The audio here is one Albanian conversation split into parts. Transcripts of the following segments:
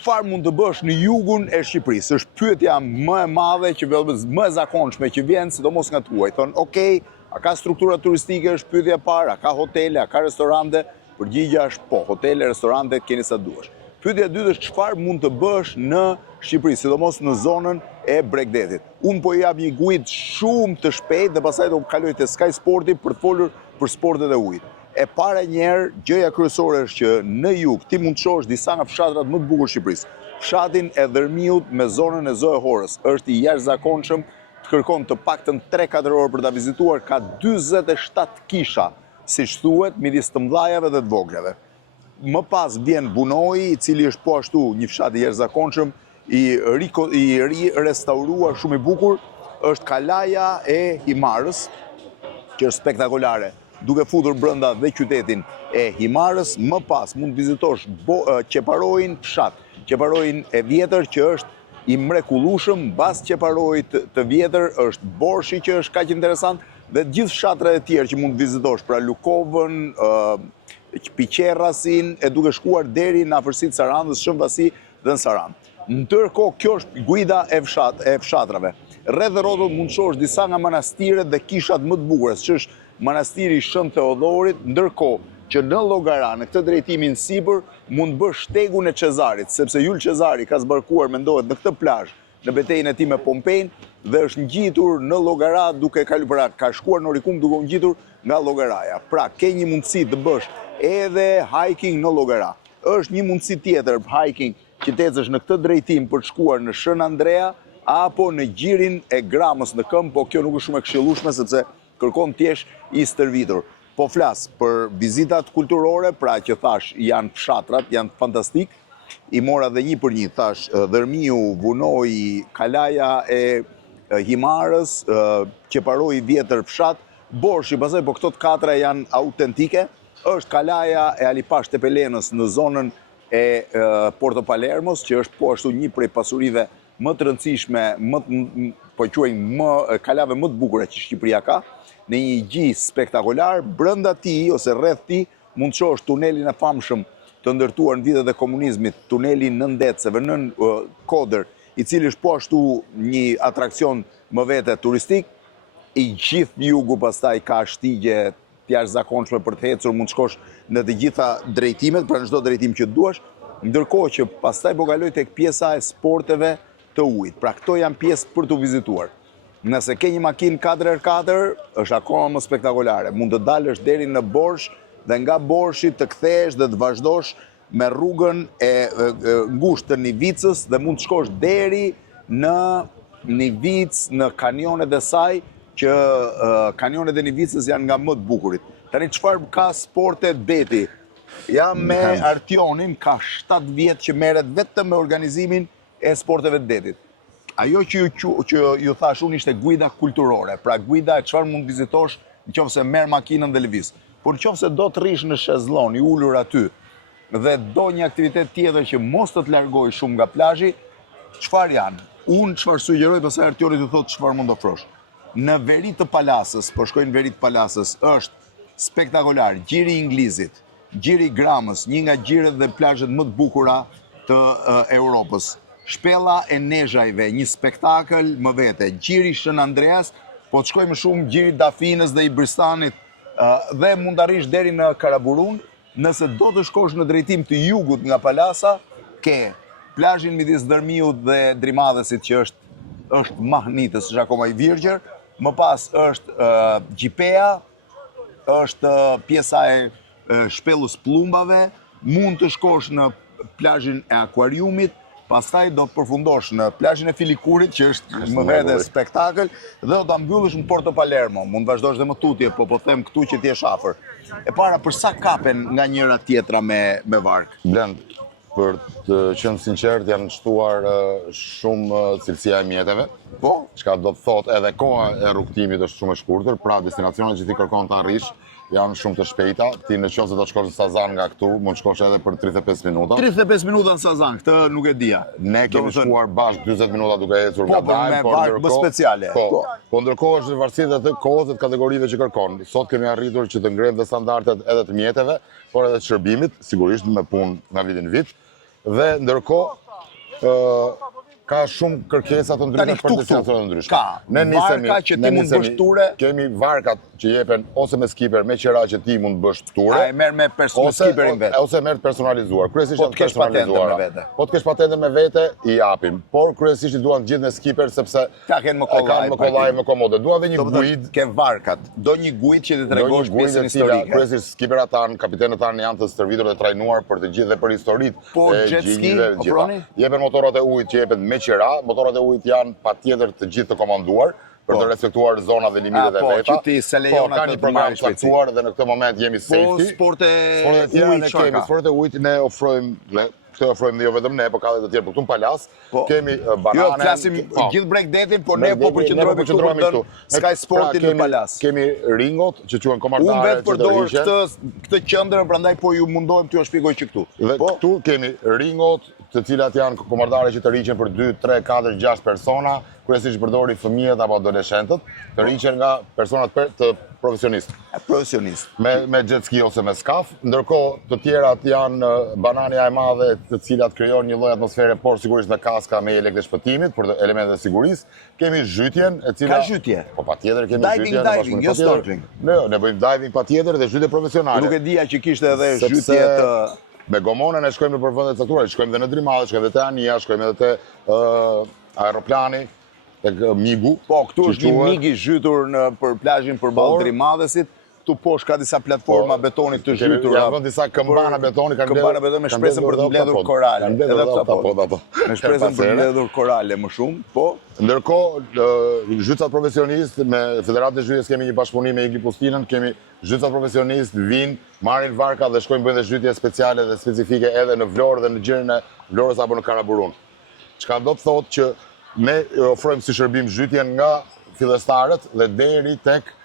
çfarë mund të bësh në jugun e Shqipërisë? Është pyetja më e madhe që më e zakonshme që vjen sidomos nga tuaj. Thonë, "Okej, a ka struktura turistike?" Është pyetja e parë, "A ka hotele, a ka restorante?" Përgjigjja është po, hotele, restorante, keni sa duash. Pyetja e dytë është çfarë mund të bësh në Shqipëri, sidomos në zonën e Bregdetit. Unë po jap një guid shumë të shpejtë dhe pastaj do kaloj te Sky Sporti për të folur për sportet e ujit. E para njerë, gjëja kryesore është që në jug ti mund të shohësh disa nga fshatrat më të bukur të Shqipërisë. Fshatin e Dërmiut me zonën e Zoe Horës është i jashtëzakonshëm, të kërkon të paktën 3-4 orë për ta vizituar, ka 47 kisha, siç thuhet, midis të mëdhajave dhe të voglave. Më pas vjen Bunoi, i cili është po ashtu një fshat i jashtëzakonshëm, i restauruar, shumë i bukur, është Kalaja e Himarës, që është spektakolare, duke futur brenda dhe qytetin e Himarës. Më pas mund të vizitosh Qeparojin fshat, Qeparojin e vjetër që është i mrekullueshëm, mbas Qeparojit të vjetër është Borshi që është kaq interesant dhe gjithë fshatrat e tjerë që mund të vizitosh, pra Lukovën, Piqerrasin, e duke shkuar deri në afërsitë Sarandës, Shënvasi dhe në Sarandë. Ndërkohë kjo është guida e fshatrave. Rreth dhe rrotullt mund të shohësh disa nga manastiret dhe kishat më të bukura, që është manastiri i Shën Theodorit, ndërkohë që në Llogara, në këtë drejtimin sipër, mund të bësh shtegun e Cezarit, sepse Jul Cezari ka zbarkuar, mendohet, në këtë plazh në betejën e tij me Pompejin dhe është ngjitur në Llogara duke kaluar, ka shkuar në Orikum duke u ngjitur nga Llogaraja. Pra, ke një mundësi të bësh edhe hiking në Llogara. Është një mundësi tjetër hiking që të ecësh në këtë drejtim për të shkuar në Shën Andrea apo në gjirin e Gramës në këmbë, po kjo nuk është shumë e këshillueshme sepse kërkon të jesh i stërvitur. Po flas për vizitat kulturore, pra që thash janë fshatrat, janë fantastik. I mora dhe një për një, thash Dërmiu, Bunoi, Kalaja e Himarës, Qeparoi i vjetër fshat, Borshi, pastaj po këto të katra janë autentike. Është Kalaja e Alipash Tepelenës në zonën e Porto Palermos, që është po ashtu një prej pasurive më të rëndësishme, po quajmë kalave më të bukura që Shqipëria ka, në një gjë spektakolar. Brenda tij ose rreth tij mund të shohësh tunelin e famshëm të ndërtuar në vitet e komunizmit, tuneli nën Deceve, nën Kodër, i cili është po ashtu një atrakcion më vete turistik. I gjithë jugu pastaj ka shtigje të jashtëzakonshme për të ecur, mund të shkosh në të gjitha drejtimet, pra në çdo drejtim që duash, ndërkohë që pastaj po kaloj tek pjesa e sporteve të ujit. Pra këto janë pjesë për të vizituar. Nëse ke një makinë 4x4, është akoma më spektakolare. Mund të dalësh deri në Borsh dhe nga Borshi të kthehesh dhe të vazhdosh me rrugën e ngushtë të Nivicës dhe mund të shkosh deri në Nivicë, në kanionet e saj, që kanionet e Nivicës janë nga më të bukurit. Tani çfarë ka sporte deti? Jam me Artionin, ka 7 vjet që merret vetëm me organizimin e sporteve të detit. Ajo që ju thash unë ishte guida kulturore, pra guida e çfarë mund vizitosh nëse merr makinën dhe lëviz. Por nëse do të rrish në shezllon, i ulur aty dhe do një aktivitet tjetër që mos të largoj shumë nga plazhi, çfarë janë? Unë çfarë sugjeroj, pastaj Artioni të thotë çfarë mund ofrosh. Në veri të Palasës, po shkojnë veri të Palasës, është spektakolar, gjiri i Inglizit, gjiri i Gramës, një nga gjiret dhe plazhet më të bukura të Europës. Shpella e Nezhajve, një spektakël më vete, gjiri Shën Andreas, po të shkojmë shumë gjiri Dafinës dhe i Bristanit, dhe mund të arrish deri në Karaburun. Nëse do të shkosh në drejtim të jugut nga Palasa, ke plazhin midis Dërmiut dhe Drimadhesit që është mahnitës, është akoma i virgjër. Më pas është Gjipea, është pjesa e shpellës plumbave, mund të shkosh në plazhin e Akuariumit, pastaj do të përfundosh në plazhin e Filikurit, që është më vete spektakël, dhe do ta mbyllësh në Porto Palermo. Mund vazhdosh dhe më tutje, po them këtu që ti je afër. E para, për sa kapen nga njëra tjetra me varg? Blend, për të qenë sinqert, janë shtuar shumë cilësia e mjeteve. Po? Çka do të thotë edhe koha e rrugtimit është shumë e shkurtër, pra destinacionet që ti kërkon të arrish janë shumë të shpejta. Ti nëse do të shkosh në Sazan nga këtu, mund të shkosh edhe për 35 minuta. 35 minuta në Sazan, këtë nuk e dija. Ne kemi shkuar bashkë 40 minuta duke ecur nga Dajë, por me varg më speciale. Po ndërkohë është në varësi dhe të kohës dhe të kategorive që kërkon. Sot kemi arritur që të ngrejmë dhe standardet edhe të mjeteve, por edhe të shërbimit, sigurisht me punë nga vitin vit. Dhe ndërkohë ka shumë kërkesa të ndryshme për destinacione të ndryshme. Ka varka që ti mund bësh ture. Kemi varkat që jepen ose me skiper, me qira që ti mund bësh ture. A e merr me skiperin vetë. Ose merr personalizuar. Kryesisht Po të kesh patente me vete. Po të kesh patente me vete, i japim. Por kryesisht i duan gjithë me skiper sepse ta kanë më kollaj, më komode. Duan edhe një guid. Ke varkat. Do një guid që të tregosh pjesën historike. Kryesisht skipera tan, kapitenët tan janë të stërvitur dhe trajnuar për të gjithë dhe për historitë. Po jet ski, ofroni? Jepen motorat e ujit që jepen me qira, motorat e ujit janë patjetër të gjithë të komanduar për të respektuar zonat dhe limitet e veta. Që ti se lejon ka një program caktuar dhe në këtë moment jemi safety. Po sporte ujit kemi, sportet e ujit ne ofrojmë, këtë ofrojmë dhe jo vetëm ne, po ka dhe të tjerë, po këtu në Palas, kemi banane. Jo, flasim gjithë breakdancing, po ne po përqendrohemi këtu Sky Sportin në Palas. Kemi ringot që quhen komandare. Unë vetë përdor këtë qendër, prandaj po ju mundohem t'ju shpjegoj që këtu. Dhe këtu kemi ringot, të cilat janë komandare që të rriqen për 2, 3, 4, 6 persona, kryesisht përdori fëmijët apo adoleshentët, të rriqen nga personat të profesionistë. Me jet ski ose me skaf, ndërkohë të tjerat janë banania e madhe të cilat krijon një lloj atmosfere, por sigurisht me kaska me elektrë shpëtimit për elementet e sigurisë. Kemi zhytjen, e cila ka zhytje. Po patjetër kemi zhytje. Diving, jo snorkeling. Ne bëjmë diving patjetër dhe zhytje profesionale. Nuk e dija që kishte edhe zhytje të me gomonën e shkojmë për vendet caktuara, shkojmë edhe në Drimadhe, shkojmë edhe te Ania, shkojmë edhe te aeroplani, tek Migu. Po, këtu është një Mig i zhytur për plazhin përballë Drimadhesit. Tu poshtë ka disa platforma betonit të zhytura. Janë vënë disa këmbana betoni, këmbana betoni me shpresën për të mbledhur korale. Edhe ato. Me shpresën për të mbledhur korale më shumë, po. Ndërkohë, zhytësat profesionistë me Federatën e Zhytjes kemi një bashkëpunim me Igli Pustinën, kemi zhytësat profesionistë vinë, marrin varka dhe shkojnë bëjnë dhe zhytje speciale dhe specifike edhe në Vlorë dhe në gjirin e Vlorës apo në Karaburun. Çka do të thotë që ne ofrojmë si shërbim zhytjen nga fillestarët dhe deri tek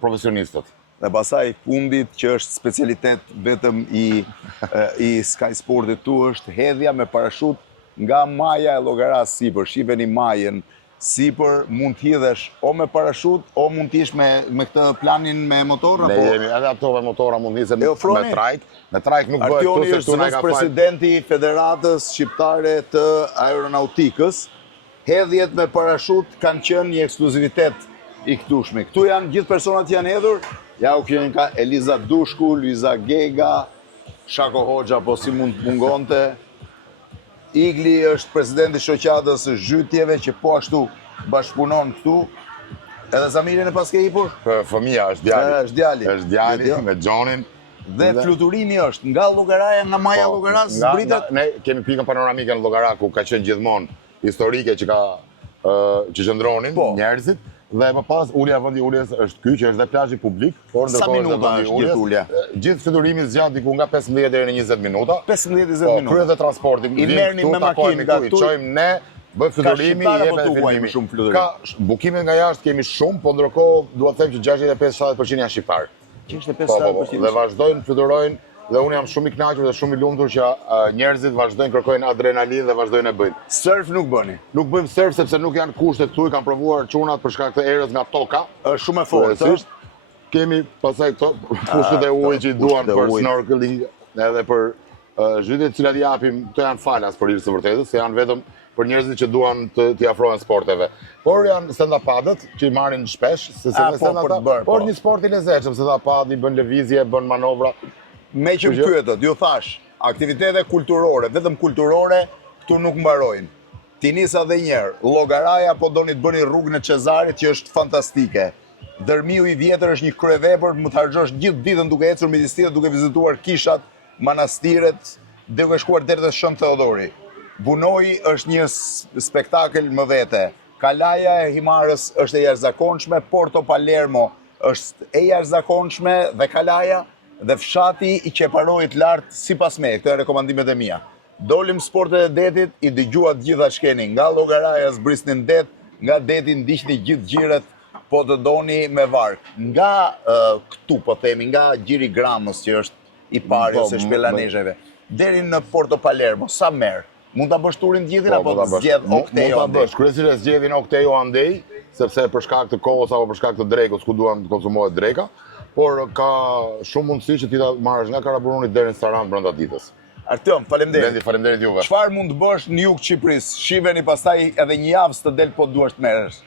profesionistët. Dhe pasaj fundit që është specialitet vetëm i Sky Sportit tu është hedhja me parashut nga maja e llogaras sipër. Shiheni majën sipër, mund t'hidhesh o me parashut o mund t'ish me këtë planin me motor. Ne jemi edhe ato me motora mund t'hisem me trajk. Me trajk nuk bëhet Artioni është zëvendëspresidenti i Federatës Shqiptare të Aeronautikës. Hedhjet me parashut kanë qenë një ekskluzivitet i këtushme. Këtu janë gjithë personat që janë hedhur. Ja u kemi ka Eliza Dushku, Luiza Gega, Shako Hoxha, po si mund të mungonte. Igli është presidenti shoqatës së zhytjeve që po ashtu bashkëpunon këtu. Edhe Zamirin e paske hipur? Fëmija është djali. Është djali me Gjonin. Dhe fluturimi është nga llogaraja, nga maja llogaras zbritet. Ne kemi pikën panoramike në llogara ku ka qenë gjithmonë historike që qëndronin njerëzit. Dhe më pas ulja vendi uljes është ky që është dhe plazhi publik, por sa minuta është gjithë ulja? Gjithë fluturimi zgjat diku nga 15 deri në 20 minuta. 15-20 minuta. Kryet dhe transporti. I merrni me makinë nga këtu. I çojmë ne, bëj fluturimi, jepet filmimi. Ka bukimet nga jashtë kemi shumë, po ndërkohë dua të them që 65-70% janë shqiptar. 65-70%. Dhe vazhdojnë fluturojnë. Dhe unë jam shumë i kënaqur dhe shumë i lumtur që njerëzit vazhdojnë kërkojnë adrenalinë dhe vazhdojnë e bëjnë. Surf nuk bëni? Nuk bëjmë surf sepse nuk janë kushte këtu, i kanë provuar çunat për shkak të erës nga toka. Është shumë e fortë. Kemi pastaj këto kushtet e ujit që i duan për snorkeling edhe për zhytjet të cilat i japim, këto janë falas për hir të vërtetës, se janë vetëm për njerëzit që duan t'i afrohen sporteve. Por janë stand-up-padët që i marrin shpesh, por një sport i lezetshëm, stand-up-padi bën lëvizje, bën manovra. Me që më pyetët, ju thash, aktivitete kulturore, vetëm kulturore, këtu nuk mbarojnë. Ti nisa dhe njerë, llogaraja po doni të bëni rrugën e Çezarit që është fantastike. Dërmiu i vjetër është një kryevepër, më të harxhosh gjithë ditën duke ecur midis tyre, duke vizituar kishat, manastiret, duke shkuar deri te Shën Theodori. Bunoi është një spektakël më vete. Kalaja e Himarës është e jashtëzakonshme, Porto Palermo është e jashtëzakonshme dhe Kalaja dhe fshati i qeparojit lartë sipas me, këto janë rekomandimet e mia. Dolim sportet e detit, i dëgjuat gjitha shkeni, nga llogaraja zbrisnin det, nga deti ndiqni gjithë xhiret, po të doni me vark. Nga këtu po themi, nga gjiri Gramës që është i pari ose shpellanezheve, deri në Porto Palermo, sa merr? Mund ta bësh turin gjithin apo të zgjedh Okteu? Mund ta bësh, kryesisht zgjedhin Okteu andej, sepse për shkak të kohës apo për shkak të drekut, ku duan të konsumohet dreka. Por ka shumë mundësi që ti ta marrësh nga Karaburuni deri në Saran brenda ditës. Artyom, faleminderit. Blendi, faleminderit juve. Çfarë mund të bësh në jug Shqipërisë? Shiheni pastaj edhe një javë të del po duhesh të merresh.